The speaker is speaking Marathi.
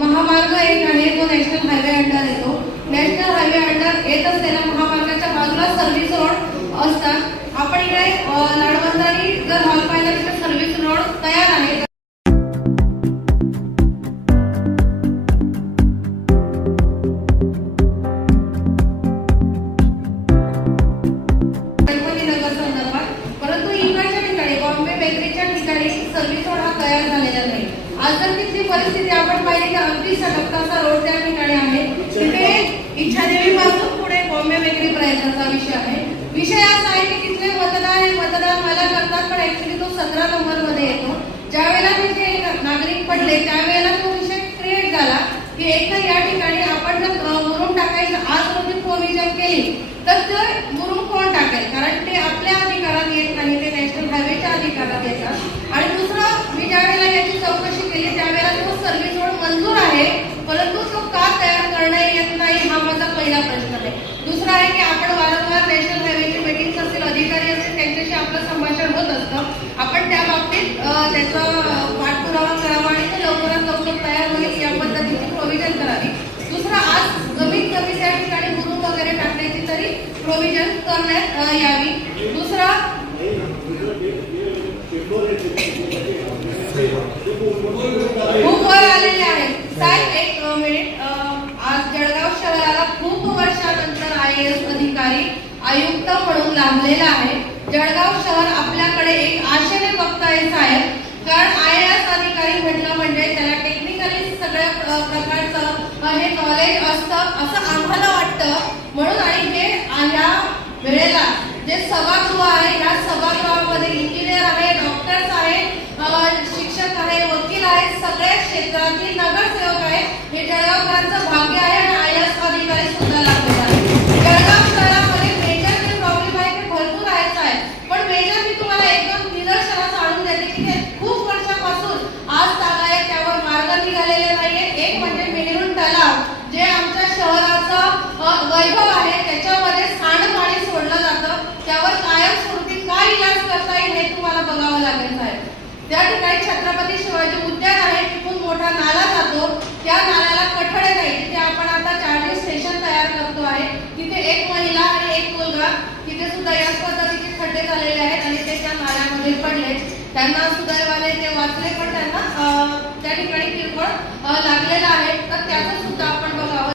महामार्ग एक आहे जो नॅशनल हायवे अंडर येतो. नॅशनल हायवे अंडर येत असलेल्या महामार्गाच्या बाजूला सर्व्हिस रोड असतात. आपण इकडे लाडबंदारी जर हॉल पाहिलं तर सर्व्हिस रोड तयार आहे. परंतु इकडच्या ठिकाणी बॉम्बे बेकरीच्या ठिकाणी सर्व्हिस रोड हा तयार झालेला नाही. आज जर तिथली परिस्थिती आपण पाहिली तर अगदी सडकताचा रोड त्या ठिकाणी आहे. तिथे इच्छादेवी पासून पुढे बॉम्बे बेकरी पर्यंतचा विषय आहे. विषय असा आहे की तिथले मतदार हे मतदान मला करतात, पण ऍक्च्युली तो 17 नंबर मध्ये येतो. ज्यावेळेला तिथे नागरिक पडले त्यावेळेला तो विषय क्रिएट झाला की एक तर या ठिकाणी आपण जर मुरुम टाकायचं आज रोजी प्रोव्हिजन केली तर ते मुरुम कोण टाकेल, कारण ते आपल्या अधिकारात येत नाही, ते नॅशनल हायवेच्या अधिकारात येतात. आणि दुसरं, मी ज्यावेळेला याची चौकशी केली त्यावेळेला तो सर्व्हिस रोड मंजूर आहे, परंतु तो का तयार करण्यात येत नाही हा माझा पहिला प्रश्न आहे. दुसरा आहे की आपण वारंवार नॅशनल हायवेची मीटिंग असतील, अधिकारी असतील, त्यांच्याशी आपलं संभाषण होत असतं. आपण त्या बाबतीत त्याचा पाठपुरावा करावा आणि ते लवकरात लवकर तयार होईल या पद्धतीची प्रोव्हिजन करावी. दुसरा, आज कमीत कमी त्या ठिकाणी मुरुम वगैरे टाकण्याची तरी प्रोव्हिजन करण्यात यावी. दुसरा, खूप वर आलेले आहेत साहेब. एक मिनिट. आज जळगाव शहराला खूप वर्षानंतर IAS अधिकारी आयुक्त म्हणून लागलेला आहे. जळगाव शहर आपल्याकडे एक आशेने बघताय साहेब, कारण IAS अधिकारी म्हटलं म्हणजे त्याला टेक्निकली सगळ्या प्रकारचं हे नॉलेज असतं असं आम्हाला वाटतं. म्हणून आणि हे या वेळेला जे सभागृह आहे या सभागृहामध्ये इंजिनियर आहे, डॉक्टर्स आहे, शिक्षक आहे, वकील आहे, सगळ्या क्षेत्रातील नगरसेवक आहे. हे जळगावकरांचं भाग्य आहे आणि IAS अधिकारी सुद्धा लागलेला आहे. जळगाव शहरामध्ये मेजर जे प्रॉब्लेम आहे ते भरपूर आहे, पण मेजर मी तुम्हाला एकदम निदर्शनास आणून देते की ते खूप वर्षापासून आज तागायत त्यावर मार्ग निघालेले नाहीये. एक म्हणजे मेहरून तलाव जे आमच्या शहराचं वैभव आहे त्याच्यामध्ये सांडपाणी सोडलं जातं, त्यावर कायमस्वरूपी काय इलाज करता येईल हे तुम्हाला बघावं लागेल साहेब. त्या ठिकाणी छत्रपती शिवाजी उद्यान आहे, तिथून मोठा नाला जातो, त्या नाल्याला कठडे नाही. तिथे आपण आता चार्जिंग स्टेशन तयार करतो आहे. तिथे एक महिला आणि एक मुलगा तिथे सुद्धा याच पद्धतीचे खड्डे झालेले आहेत आणि ते त्या नाल्यामध्ये पडले. त्यांना सुदैवाने ते वाचले, पण त्यांना त्या ठिकाणी किरकोळ लागलेला आहे. तर त्याचं सुद्धा आपण बघावं.